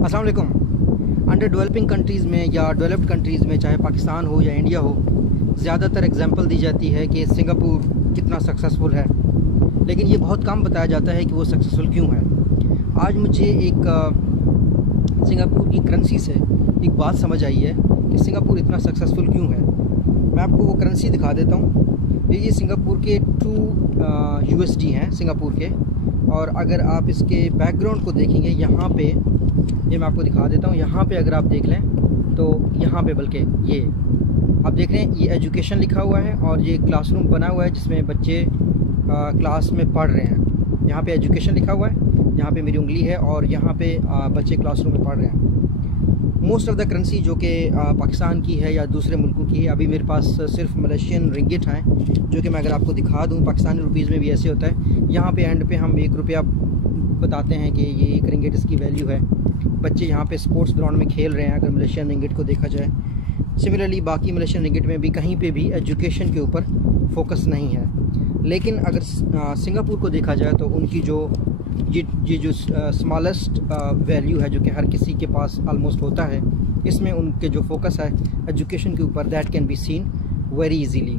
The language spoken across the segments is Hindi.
अस्सलाम वालेकुम। अंडर डेवलपिंग कंट्रीज़ में या डेवलप्ड कंट्रीज़ में, चाहे पाकिस्तान हो या इंडिया हो, ज़्यादातर एग्जांपल दी जाती है कि सिंगापुर कितना सक्सेसफुल है, लेकिन ये बहुत कम बताया जाता है कि वो सक्सेसफुल क्यों है। आज मुझे एक सिंगापुर की करेंसी से एक बात समझ आई है कि सिंगापुर इतना सक्सेसफुल क्यों है। मैं आपको वो करेंसी दिखा देता हूँ। ये सिंगापुर के 2 USD हैं सिंगापुर के, और अगर आप इसके बैकग्राउंड को देखेंगे यहाँ पे, ये मैं आपको दिखा देता हूँ। यहाँ पे अगर आप देख लें तो यहाँ पे, बल्कि ये आप देख रहे हैं, ये एजुकेशन लिखा हुआ है और ये क्लासरूम बना हुआ है जिसमें बच्चे क्लास में पढ़ रहे हैं। यहाँ पे एजुकेशन लिखा हुआ है, यहाँ पे मेरी उंगली है और यहाँ पे बच्चे क्लासरूम में पढ़ रहे हैं। मोस्ट ऑफ़ द करेंसी जो कि पाकिस्तान की है या दूसरे मुल्कों की है, अभी मेरे पास सिर्फ मलेशियन रिंगिट हैं, जो कि मैं अगर आपको दिखा दूँ, पाकिस्तानी रुपीज़ में भी ऐसे होता है। यहाँ पे एंड पे हम 1 रुपया बताते हैं कि ये 1 रिंगिट इसकी वैल्यू है। बच्चे यहाँ पे स्पोर्ट्स ग्राउंड में खेल रहे हैं अगर मलेशियन रिंगिट को देखा जाए। सिमिलरली बाकी मलेशियन रिंगिट में भी कहीं पे भी एजुकेशन के ऊपर फोकस नहीं है। लेकिन अगर सिंगापुर को देखा जाए तो उनकी जो ये जो स्मॉलेस्ट वैल्यू है, जो कि हर किसी के पास आलमोस्ट होता है, इसमें उनके जो फोकस है एजुकेशन के ऊपर, that can be seen very easily.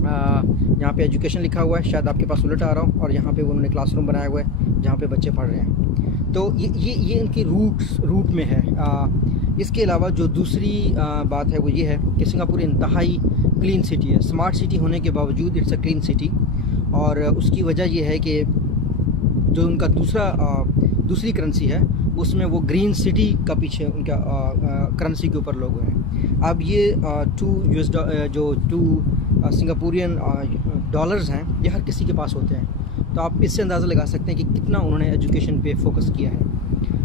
यहाँ पे एजुकेशन लिखा हुआ है, शायद आपके पास उलट आ रहा हो, और यहाँ पे उन्होंने क्लासरूम बनाया हुआ है जहाँ पे बच्चे पढ़ रहे हैं। तो ये उनकी रूट में है। इसके अलावा जो दूसरी बात है वो ये है कि सिंगापुर इंतहाई क्लीन सिटी है। स्मार्ट सिटी होने के बावजूद इट्स अ क्लीन सिटी, और उसकी वजह ये है कि जो उनका दूसरी करेंसी है उसमें वो ग्रीन सिटी का पीछे उनका करेंसी के ऊपर लोगो है। अब ये 2 सिंगापुरियन डॉलर्स हैं, ये हर किसी के पास होते हैं। तो आप इससे अंदाज़ा लगा सकते हैं कि कितना उन्होंने एजुकेशन पे फोकस किया है।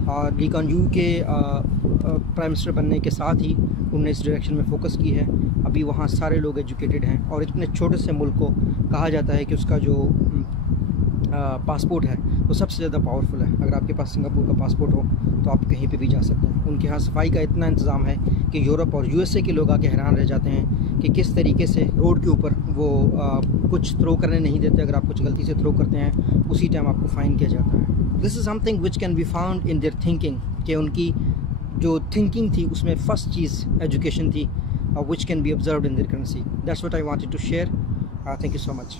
और ली कुआन यू के प्राइम मिनिस्टर बनने के साथ ही उन्होंने इस डायरेक्शन में फ़ोकस की है। अभी वहाँ सारे लोग एजुकेटेड हैं, और इतने छोटे से मुल्क को कहा जाता है कि उसका जो पासपोर्ट है वो सबसे ज़्यादा पावरफुल है। अगर आपके पास सिंगापुर का पासपोर्ट हो तो आप कहीं पे भी जा सकते हैं। उनके यहाँ सफाई का इतना इंतज़ाम है कि यूरोप और USA के लोग आके हैरान रह जाते हैं कि किस तरीके से रोड के ऊपर वो कुछ थ्रो करने नहीं देते। अगर आप कुछ गलती से थ्रो करते हैं उसी टाइम आपको फ़ाइन किया जाता है। This is something which can be found in their thinking, कि उनकी जो थिंकिंग थी उसमें फ़र्स्ट चीज़ एजुकेशन थी, which can be observed in their currency. That's what I wanted to share. Thank you so much.